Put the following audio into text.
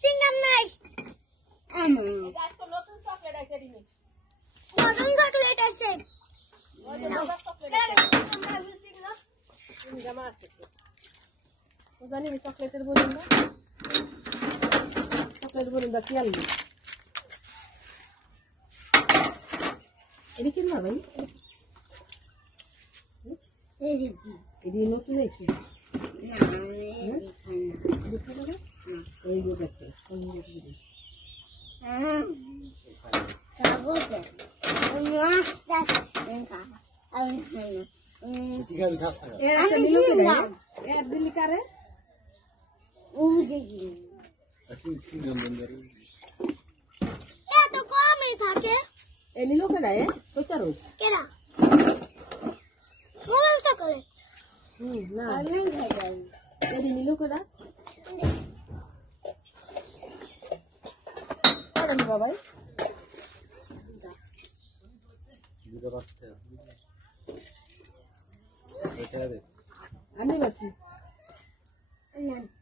সিঙ্গাম নাই নতুন চকলেট আছে জানি চকলেটের বলুন না চকলেট বলুন কি আনবি এটা কিনবা ভাই এটি নতুন হয়েছে থাকে এলি লোকে না কেরা মোবাইল চকলেট না এলি মিলো কেরা আরে বাবাই দুটো বাচ্চা এটা দে আনি বাচ্চি না